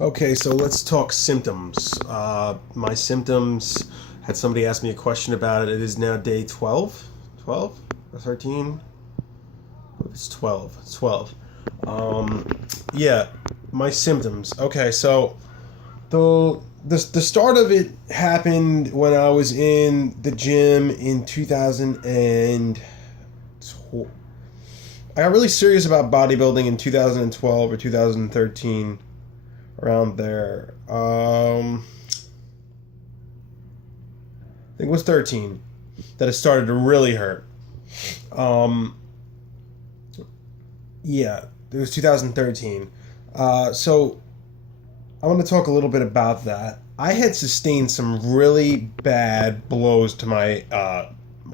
Okay, so let's talk symptoms. My symptoms, had somebody ask me a question about it. It is now day 12? 12 or 13? It's 12. It's 12. Um, yeah, my symptoms. Okay, so the start of it happened when I was in the gym in 2000 and I got really serious about bodybuilding in 2012 or 2013, around there. I think it was 13 that it started to really hurt. Um, yeah, it was 2013. So I want to talk a little bit about that. I had sustained some really bad blows to my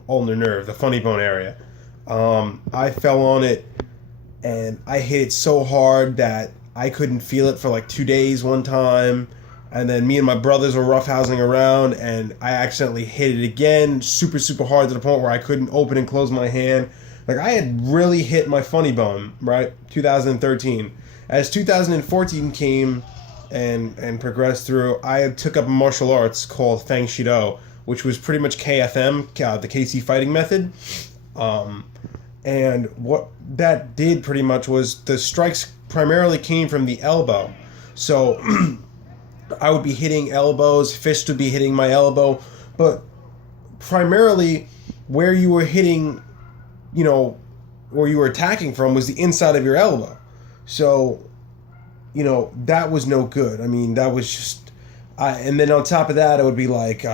ulnar nerve, the funny bone area. I fell on it and I hit it so hard that I couldn't feel it for like 2 days one time. And then me and my brothers were roughhousing around, and I accidentally hit it again, super, super hard to the point where I couldn't open and close my hand. Like, I had really hit my funny bone, right? 2013. As 2014 came and progressed through, I took up martial arts called Fang Shido, which was pretty much KFM, the KC fighting method. Um, and what that did pretty much was the strikes primarily came from the elbow. So I would be hitting elbows, fist would be hitting my elbow, but primarily where you were hitting, you know, where you were attacking from was the inside of your elbow. So, that was no good. I mean, that was just, and then on top of that, it would be like,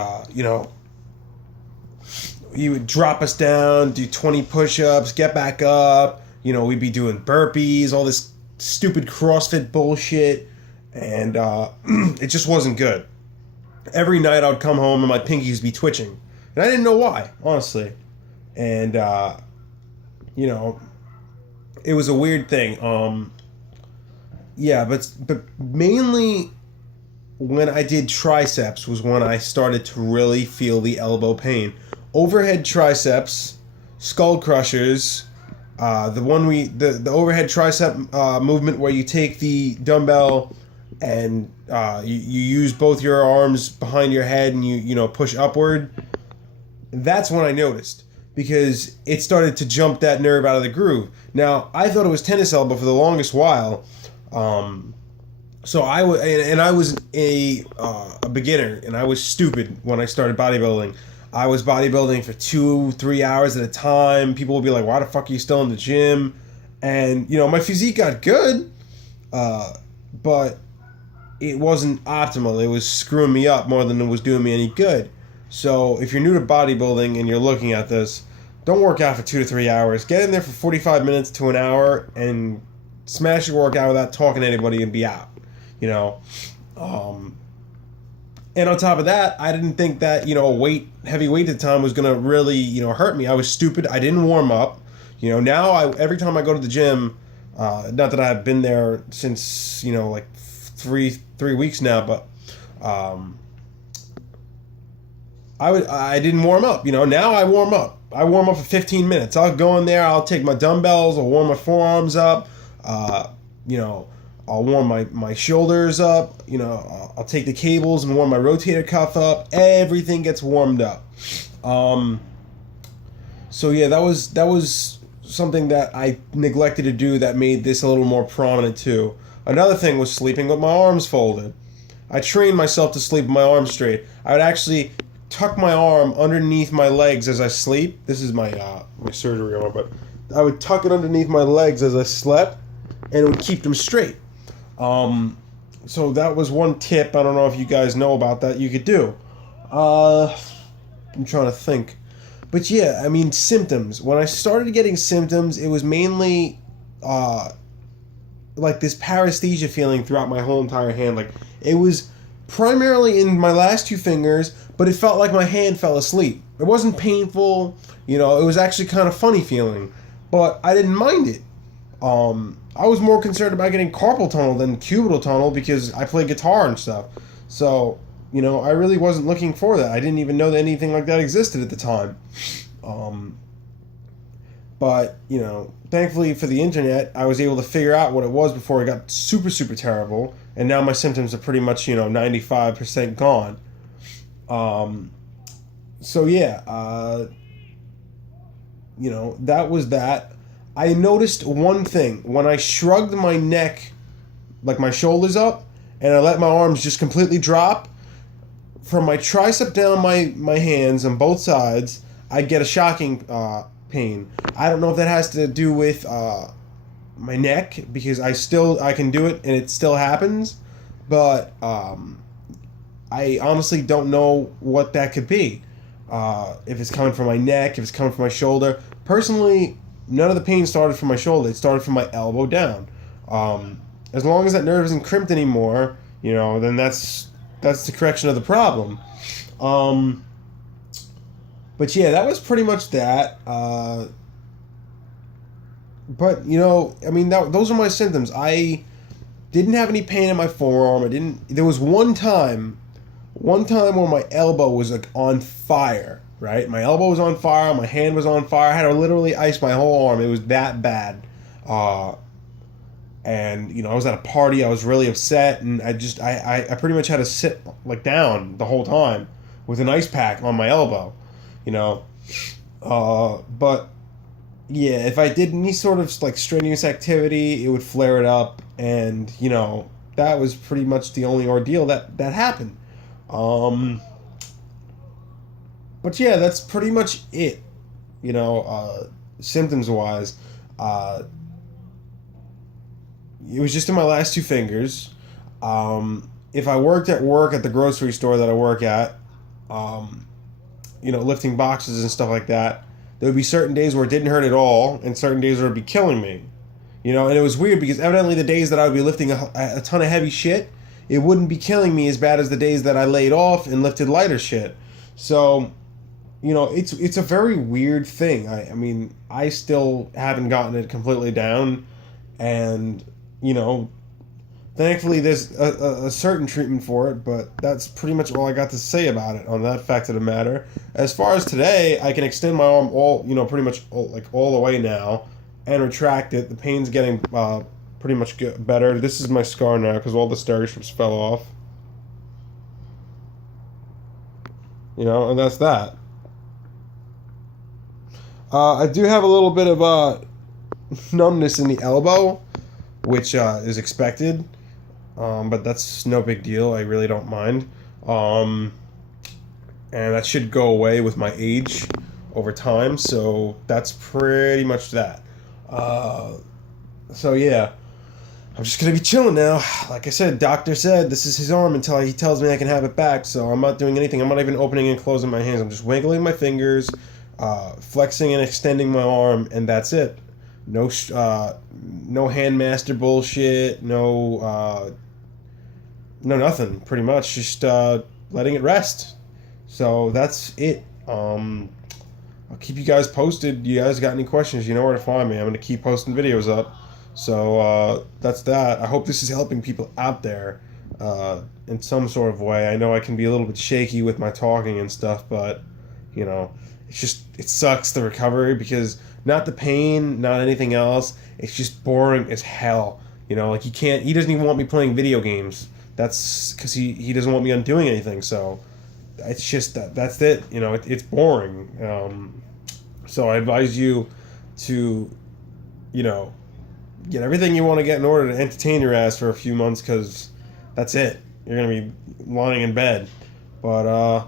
you would drop us down, do 20 push-ups, get back up. We'd be doing burpees, all this stupid CrossFit bullshit, and it just wasn't good. Every night I'd come home and my pinkies would be twitching, and I didn't know why, honestly. And it was a weird thing. Yeah, but mainly when I did triceps was when I started to really feel the elbow pain. Overhead triceps, skull crushers, the overhead tricep movement where you take the dumbbell and you use both your arms behind your head and you push upward. That's when I noticed, because it started to jump that nerve out of the groove. Now, I thought it was tennis elbow for the longest while. So I was, and I was a beginner, and I was stupid when I started bodybuilding. I was bodybuilding for 2-3 hours at a time. People would be like, "Why the fuck are you still in the gym?" And my physique got good, but it wasn't optimal. It was screwing me up more than it was doing me any good. So if you're new to bodybuilding and you're looking at this, don't work out for 2 to 3 hours. Get in there for 45 minutes to an hour and smash your workout without talking to anybody and be out. And on top of that, I didn't think that heavy weight at the time was gonna really hurt me. I was stupid. I didn't warm up. Now every time I go to the gym, not that I've been there since like three weeks now, but I didn't warm up. Now I warm up. I warm up for 15 minutes. I'll go in there. I'll take my dumbbells. I'll warm my forearms up. I'll warm my shoulders up. I'll take the cables and warm my rotator cuff up. Everything gets warmed up. So yeah, that was something that I neglected to do that made this a little more prominent too. Another thing was sleeping with my arms folded. I trained myself to sleep with my arms straight. I would actually tuck my arm underneath my legs as I sleep. This is my surgery arm, but I would tuck it underneath my legs as I slept, and it would keep them straight. So that was one tip. I don't know if you guys know about that. You could do. I'm trying to think, but yeah, I mean, symptoms. When I started getting symptoms, it was mainly like this paresthesia feeling throughout my whole entire hand. Like, it was primarily in my last two fingers, but it felt like my hand fell asleep. It wasn't painful, it was actually kind of funny feeling, but I didn't mind it. I was more concerned about getting carpal tunnel than cubital tunnel because I play guitar and stuff. So, I really wasn't looking for that. I didn't even know that anything like that existed at the time. But, thankfully for the internet, I was able to figure out what it was before it got super, super terrible. and now my symptoms are pretty much 95% gone. So yeah, that was that. I noticed one thing when I shrugged my neck, like my shoulders up, and I let my arms just completely drop. From my tricep down my hands on both sides, I get a shocking pain. I don't know if that has to do with my neck, because I can do it and it still happens, but I honestly don't know what that could be. If it's coming from my neck, if it's coming from my shoulder. Personally, none of the pain started from my shoulder. It started from my elbow down. As long as that nerve isn't crimped anymore, then that's the correction of the problem. But yeah, that was pretty much that. But those are my symptoms. I didn't have any pain in my forearm. There was one time where my elbow was like on fire. Right, my elbow was on fire. My hand was on fire. I had to literally ice my whole arm. It was that bad. And I was at a party. I was really upset, and I pretty much had to sit like down the whole time with an ice pack on my elbow. But yeah, if I did any sort of like strenuous activity, it would flare it up, and that was pretty much the only ordeal that happened. But yeah, that's pretty much it. Symptoms wise, it was just in my last two fingers. If I worked at the grocery store that I work at, lifting boxes and stuff like that, there would be certain days where it didn't hurt at all, and certain days where it would be killing me. And it was weird because evidently the days that I would be lifting a ton of heavy shit, it wouldn't be killing me as bad as the days that I laid off and lifted lighter shit. So, it's a very weird thing. I still haven't gotten it completely down, and thankfully there's a certain treatment for it, but that's pretty much all I got to say about it on that fact of the matter. As far as today, I can extend my arm pretty much all the way now, and retract it. The pain's getting pretty much better. This is my scar now because all the steri strips fell off. And that's that. I do have a little bit of numbness in the elbow, which is expected, but that's no big deal. I really don't mind. And that should go away with my age over time, so that's pretty much that. So yeah, I'm just going to be chilling now. Like I said, doctor said this is his arm until he tells me I can have it back, so I'm not doing anything. I'm not even opening and closing my hands. I'm just wiggling my fingers, flexing and extending my arm, and that's it. No handmaster bullshit. No nothing. Pretty much just letting it rest. So that's it. I'll keep you guys posted. You guys got any questions? You know where to find me. I'm gonna keep posting videos up. So that's that. I hope this is helping people out there in some sort of way. I know I can be a little bit shaky with my talking and stuff, but it sucks, the recovery, because not the pain, not anything else. It's just boring as hell. He doesn't even want me playing video games. That's because he doesn't want me doing anything. So it's just that's it. It's boring. So I advise you to, get everything you want to get in order to entertain your ass for a few months, because that's it. You're going to be lying in bed. But,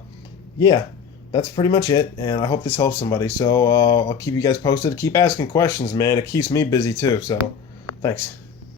yeah, that's pretty much it, and I hope this helps somebody. So I'll keep you guys posted. Keep asking questions, man. It keeps me busy, too. So thanks.